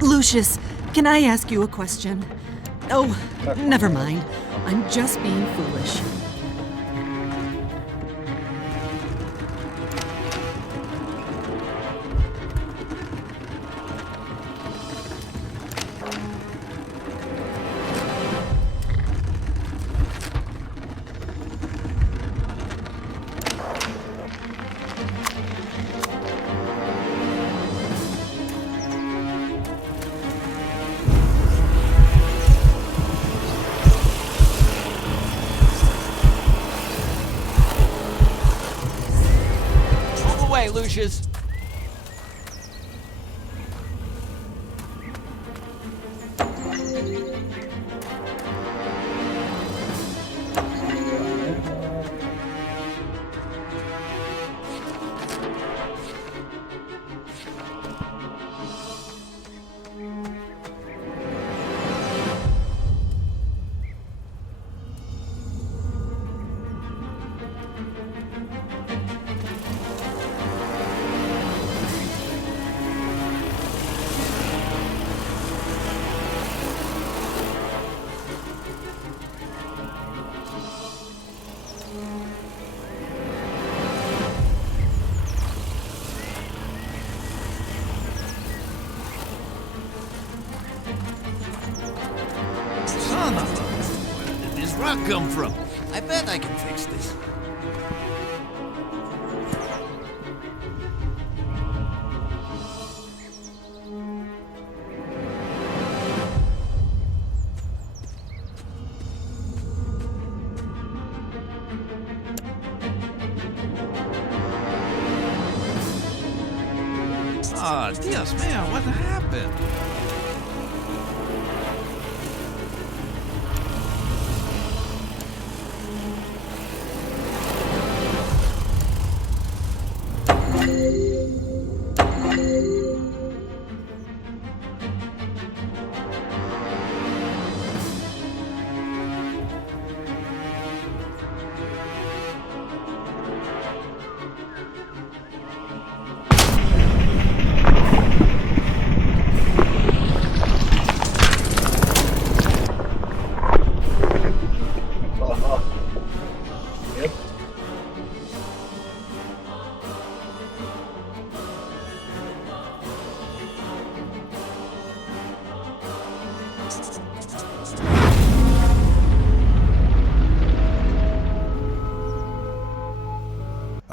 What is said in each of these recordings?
Lucius, can I ask you a question? Oh, never mind. I'm just being foolish. Lucius. Son of a... Where did this rock come from? I bet I can fix this. Ah, Dios mío, what happened?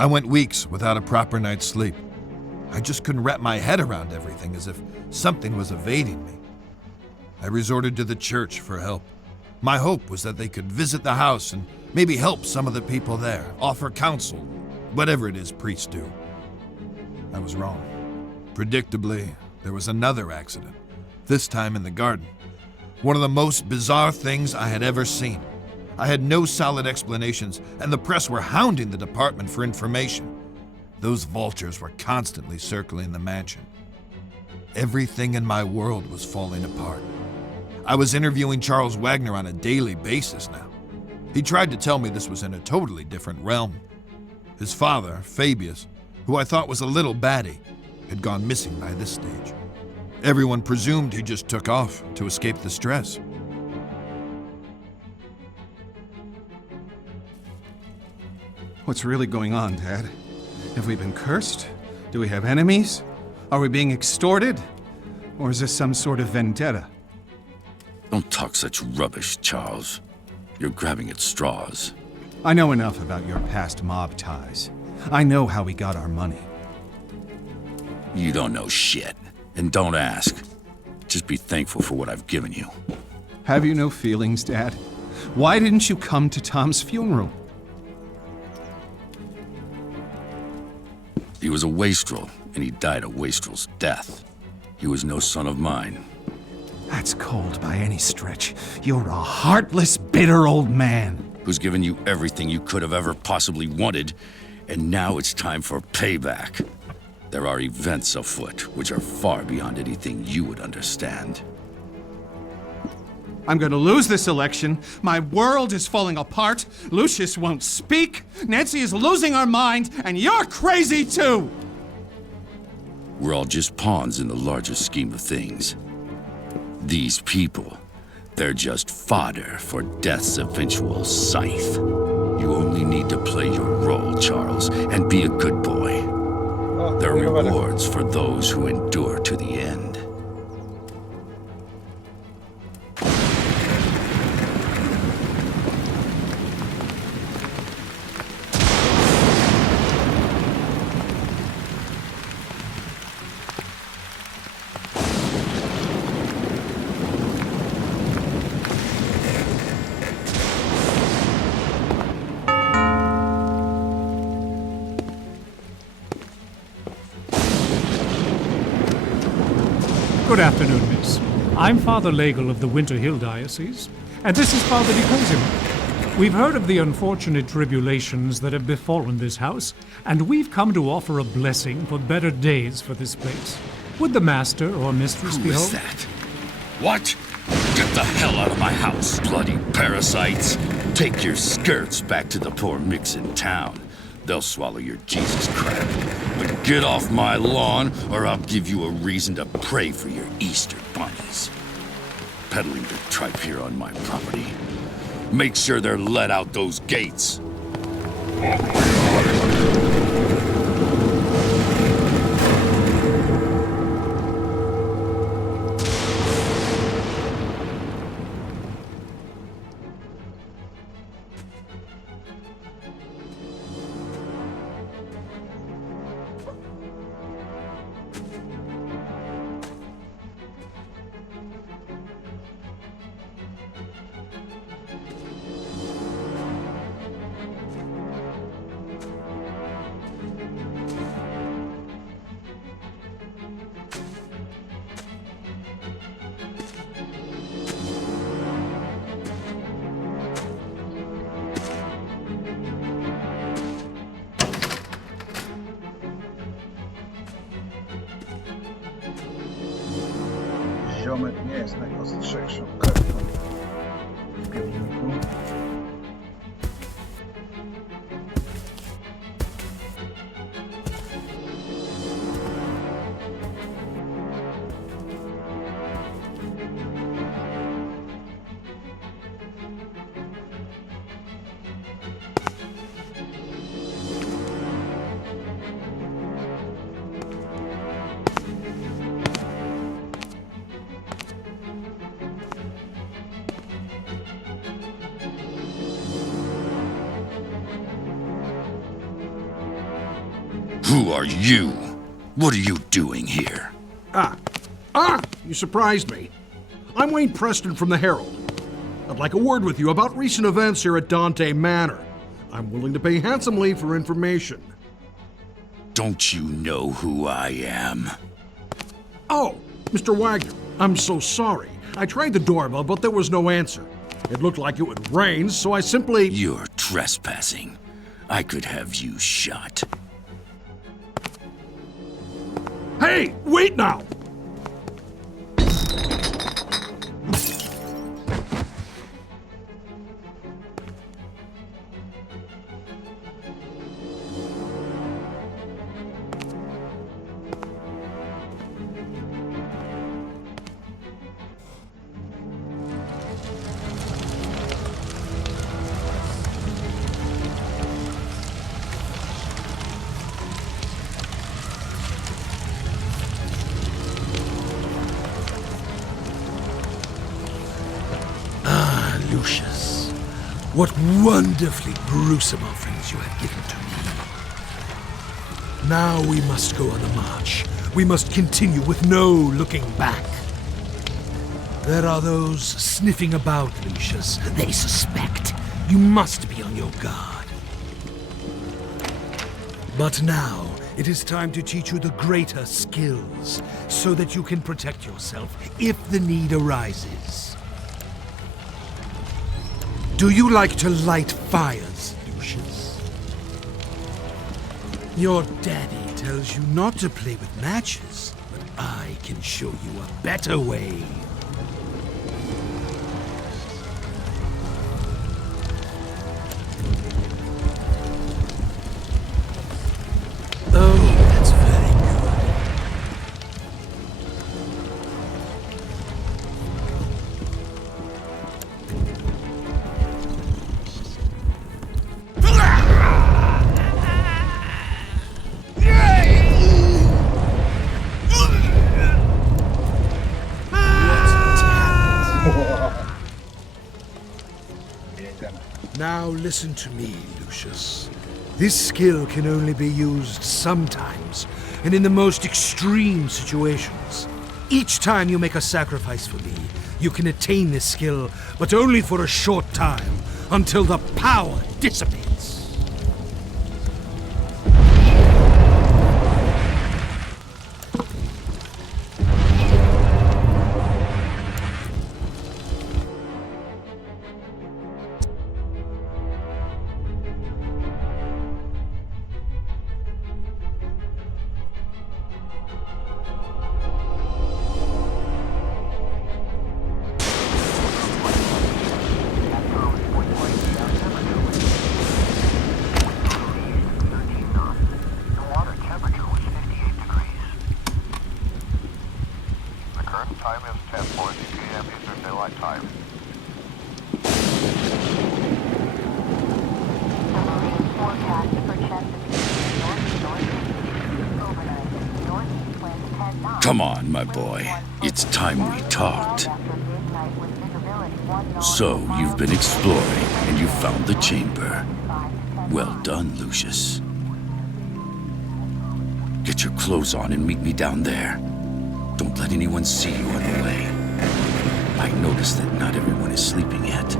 I went weeks without a proper night's sleep. I just couldn't wrap my head around everything, as if something was evading me. I resorted to the church for help. My hope was that they could visit the house and maybe help some of the people there, offer counsel, whatever it is priests do. I was wrong. Predictably, there was another accident, this time in the garden. One of the most bizarre things I had ever seen. I had no solid explanations, and the press were hounding the department for information. Those vultures were constantly circling the mansion. Everything in my world was falling apart. I was interviewing Charles Wagner on a daily basis now. He tried to tell me this was in a totally different realm. His father, Fabius, who I thought was a little batty, had gone missing by this stage. Everyone presumed he just took off to escape the stress. What's really going on, Dad? Have we been cursed? Do we have enemies? Are we being extorted? Or is this some sort of vendetta? Don't talk such rubbish, Charles. You're grabbing at straws. I know enough about your past mob ties. I know how we got our money. You don't know shit. And don't ask. Just be thankful for what I've given you. Have you no feelings, Dad? Why didn't you come to Tom's funeral? He was a wastrel, and he died a wastrel's death. He was no son of mine. That's cold by any stretch. You're a heartless, bitter old man. Who's given you everything you could have ever possibly wanted, and now it's time for payback. There are events afoot which are far beyond anything you would understand. I'm gonna lose this election. My world is falling apart. Lucius won't speak. Nancy is losing her mind, and you're crazy too! We're all just pawns in the larger scheme of things. These people, they're just fodder for death's eventual scythe. You only need to play your role, Charles, and be a good boy. There are rewards for those who endure to the end. Good afternoon, miss. I'm Father Legel of the Winter Hill Diocese, and this is Father de Cosimo. We've heard of the unfortunate tribulations that have befallen this house, and we've come to offer a blessing for better days for this place. Would the master or mistress be Who home? is that? What? Get the hell out of my house, bloody parasites! Take your skirts back to the poor micks in town. They'll swallow your Jesus crap. But get off my lawn, or I'll give you a reason to pray for your Easter bunnies. Peddling the tripe here on my property. Make sure they're let out those gates. Ziomek nie jest najostrzejszą kartą w piwniku. Who are you? What are you doing here? You surprised me. I'm Wayne Preston from the Herald. I'd like a word with you about recent events here at Dante Manor. I'm willing to pay handsomely for information. Don't you know who I am? Oh, Mr. Wagner, I'm so sorry. I tried the doorbell, but there was no answer. It looked like it would rain, so I simply... You're trespassing. I could have you shot. Hey, wait now! Lucius, what wonderfully gruesome offerings you have given to me. Now we must go on the march. We must continue with no looking back. There are those sniffing about, Lucius. They suspect. You must be on your guard. But now, it is time to teach you the greater skills, so that you can protect yourself if the need arises. Do you like to light fires, Lucius? Your daddy tells you not to play with matches, but I can show you a better way. Oh, that's very Now listen to me, Lucius. This skill can only be used sometimes, and in the most extreme situations. Each time you make a sacrifice for me, you can attain this skill, but only for a short time, until the power dissipates. Time is 10:40 p.m. Eastern Daylight Time. The Marine forecast for Chesapeake, overnight, northeast wind 10 knots. Come on, my boy. It's time we talked. So, you've been exploring, and you found the chamber. Well done, Lucius. Get your clothes on and meet me down there. Don't let anyone see you on the way. I noticed that not everyone is sleeping yet.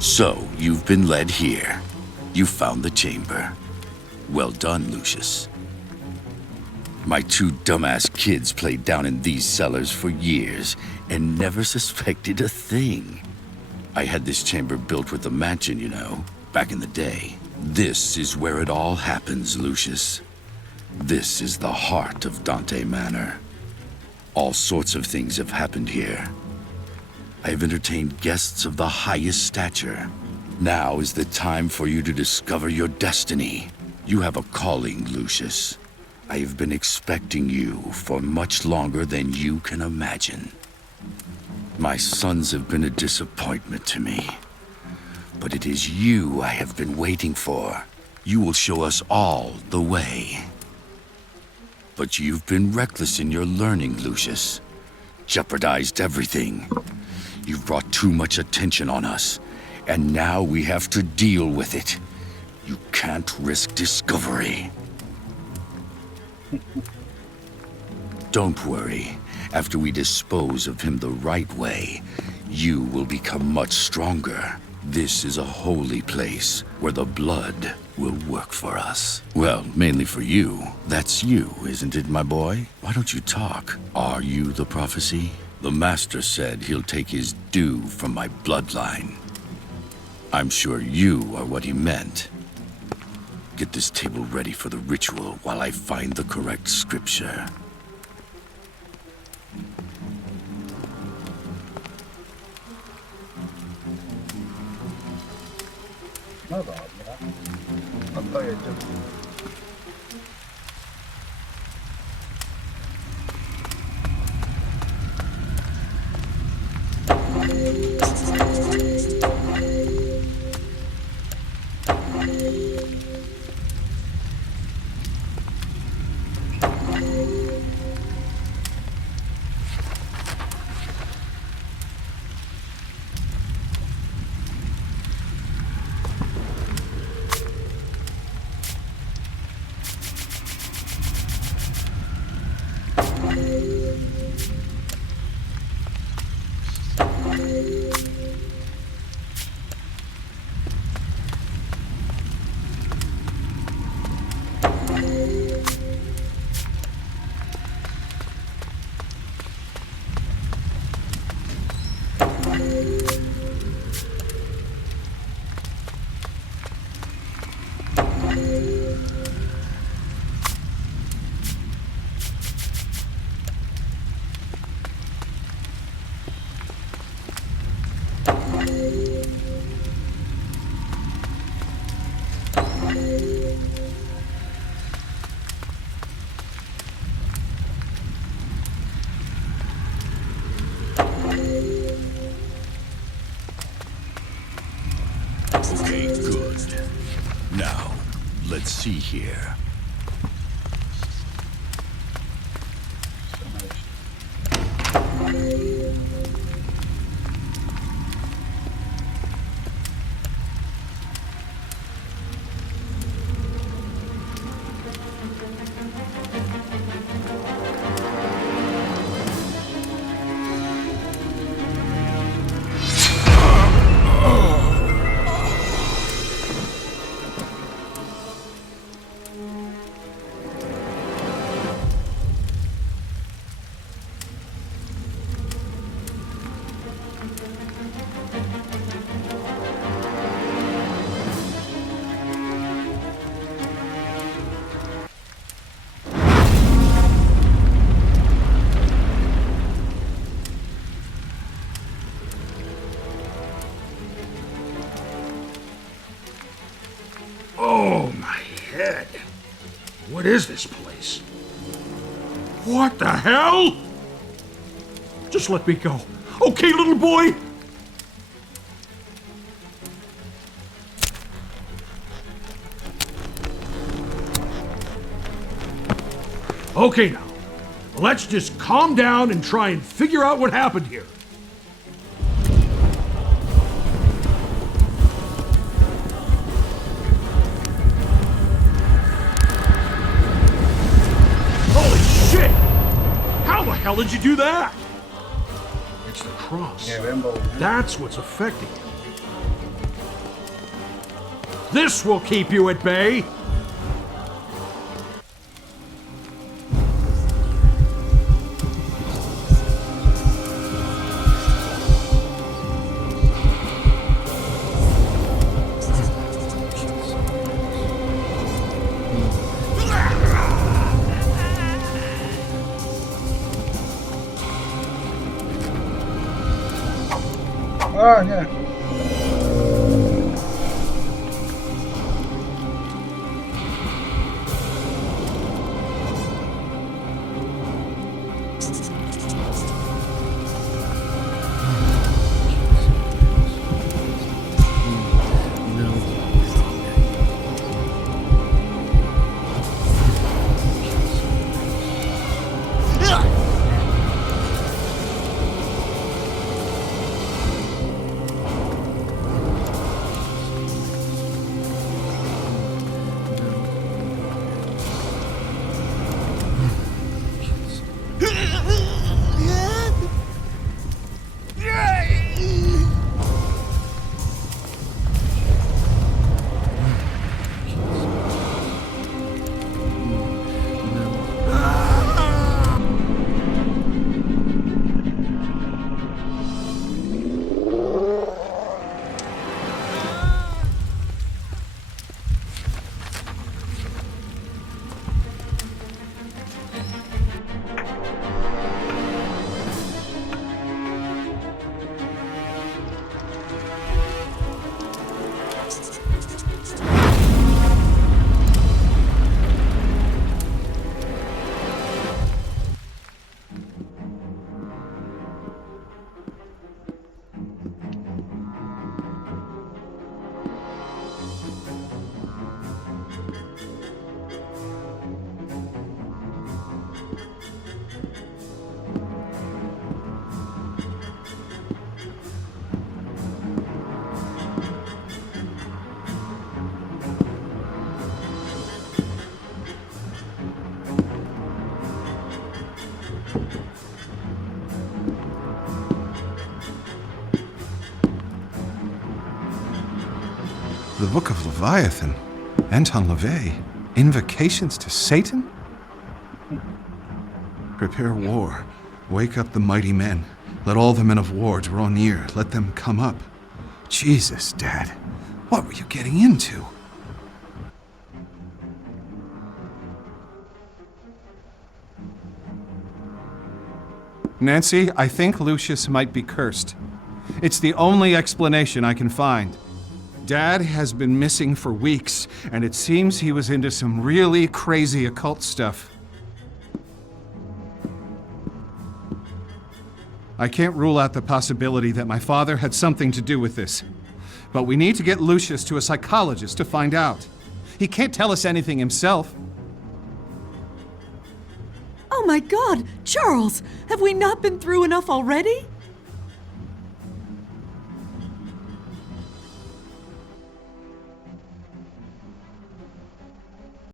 So, you've been led here. You found the chamber. Well done, Lucius. My two dumbass kids played down in these cellars for years and never suspected a thing. I had this chamber built with the mansion, you know, back in the day. This is where it all happens, Lucius. This is the heart of Dante Manor. All sorts of things have happened here. I have entertained guests of the highest stature. Now is the time for you to discover your destiny. You have a calling, Lucius. I have been expecting you for much longer than you can imagine. My sons have been a disappointment to me. But it is you I have been waiting for. You will show us all the way. But you've been reckless in your learning, Lucius. Jeopardized everything. You've brought too much attention on us, and now we have to deal with it. You can't risk discovery. Don't worry. After we dispose of him the right way, you will become much stronger. This is a holy place where the blood will work for us. Well, mainly for you. That's you, isn't it, my boy? Why don't you talk? Are you the prophecy? The master said he'll take his due from my bloodline. I'm sure you are what he meant. Get this table ready for the ritual while I find the correct scripture. No dobra. No to jedziemy. Okay, good. Now, let's see here. Oh, my head. What is this place? What the hell? Just let me go. Okay, little boy? Okay, now. Let's just calm down and try and figure out what happened here. How did you do that? It's the cross. That's what's affecting you. This will keep you at bay. Ah, yeah. The Book of Leviathan? Anton LaVey? Invocations to Satan? Prepare war. Wake up the mighty men. Let all the men of war draw near. Let them come up. Jesus, Dad. What were you getting into? Nancy, I think Lucius might be cursed. It's the only explanation I can find. Dad has been missing for weeks, and it seems he was into some really crazy occult stuff. I can't rule out the possibility that my father had something to do with this. But we need to get Lucius to a psychologist to find out. He can't tell us anything himself. Oh my God, Charles, have we not been through enough already?